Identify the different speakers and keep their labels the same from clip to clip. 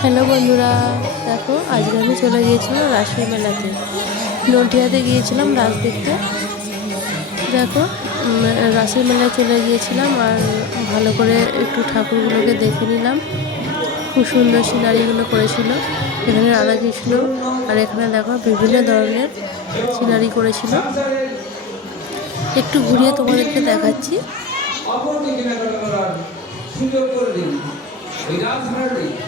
Speaker 1: Hello বন্ধুরা, দেখো, আজকে আমি চলে গিয়েছিলাম রাসের মেলাতে। নটিয়াতে গিয়েছিলাম রাস দেখতে। দেখো রাসের মেলায় চলে গিয়েছিলাম আর ভালো করে একটু ঠাকুরগুলোকে দেখে নিলাম। খুব সুন্দর সিনারিগুলো করেছিল। এখানে রাধাকৃষ্ণ আর এখানে দেখো বিভিন্ন ধরনের সিনারি করেছিল। একটু ঘুরিয়ে তোমাদেরকে দেখাচ্ছি।
Speaker 2: করে দিন।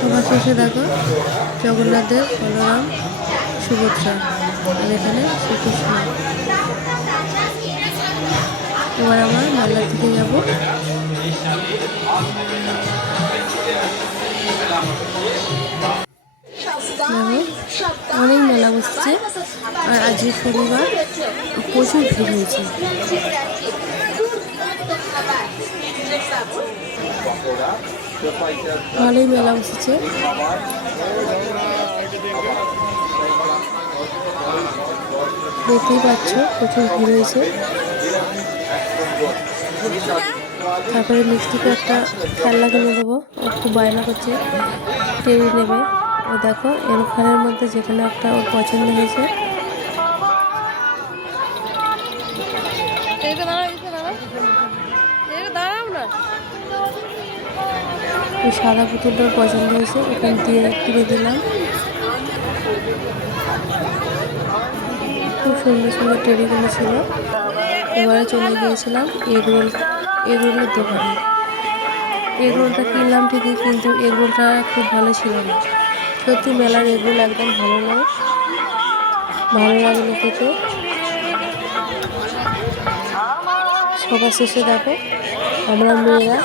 Speaker 1: সবার শেষে দেখো, জগন্নাথের বলরাম, সুভদ্রা। আর এখানে শ্রীকৃষ্ণ। এবার আমার মেলার দিকে যাব। অনেক মেলা বসছে। আর আজকে শনিবার প্রচুর ভিড় হয়েছে। ভালোই মেলা বসেছে। দেখতেই পাচ্ছ, প্রচুর ভিড় হয়েছে তারপরে মিষ্টিকে একটা খেলনা কিনে দেবো। খুব বায়না করছে। টেরি নেবে। ও দেখো এরখানের মধ্যে যেখানে একটা ওর পছন্দ হয়েছে। ওই সাদা পুতুলটা পছন্দ হয়েছে এখান দিয়ে কিনে দিলাম। খুব সুন্দর সুন্দর টেরিগুলো ছিল। এবারে চলে গিয়েছিলাম এগরোল এগরোলের দোকানে। এগরোলটা কিনলাম ঠিকই, কিন্তু এগরোলটা খুব ভালো ছিল না। সত্যি মেলার এগরোল একদম ভালো নয় ভালো লাগল খেতে। সবার শেষে দেখো, আমরা মেয়েরা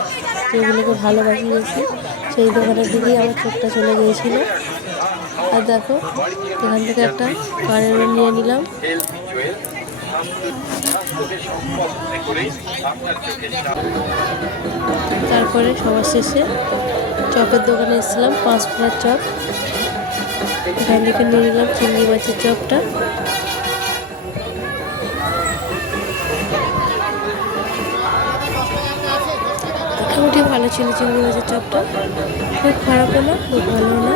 Speaker 1: যেগুলোকে ভালোবাসি বেশি, সেই দোকানের দিকেই আমার চোখটা চলে গিয়েছিল। আর দেখো, এখান থেকে একটা কানের নিয়ে নিলাম। তারপরে সবার শেষে চপের দোকানে এসেছিলাম, পাঁচ ফোড়ার চপ। এখান থেকে নিয়ে নিলাম চিংড়ি মাছের চপটা। ভালো ছিল চিংড়ি মাছের চপটা খুব খারাপ হলো খুব ভালো না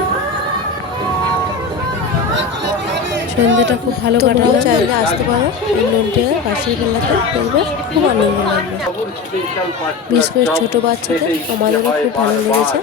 Speaker 1: সন্ধ্যাটা খুব ভালো কাটালো চাইলে আসতে পারো এই নন্টিয়া বেলাতে দেখবে খুব আনন্দ লাগবে। বিশেষ করে ছোটো বাচ্চাদের আমাদেরও খুব ভালো লেগেছে।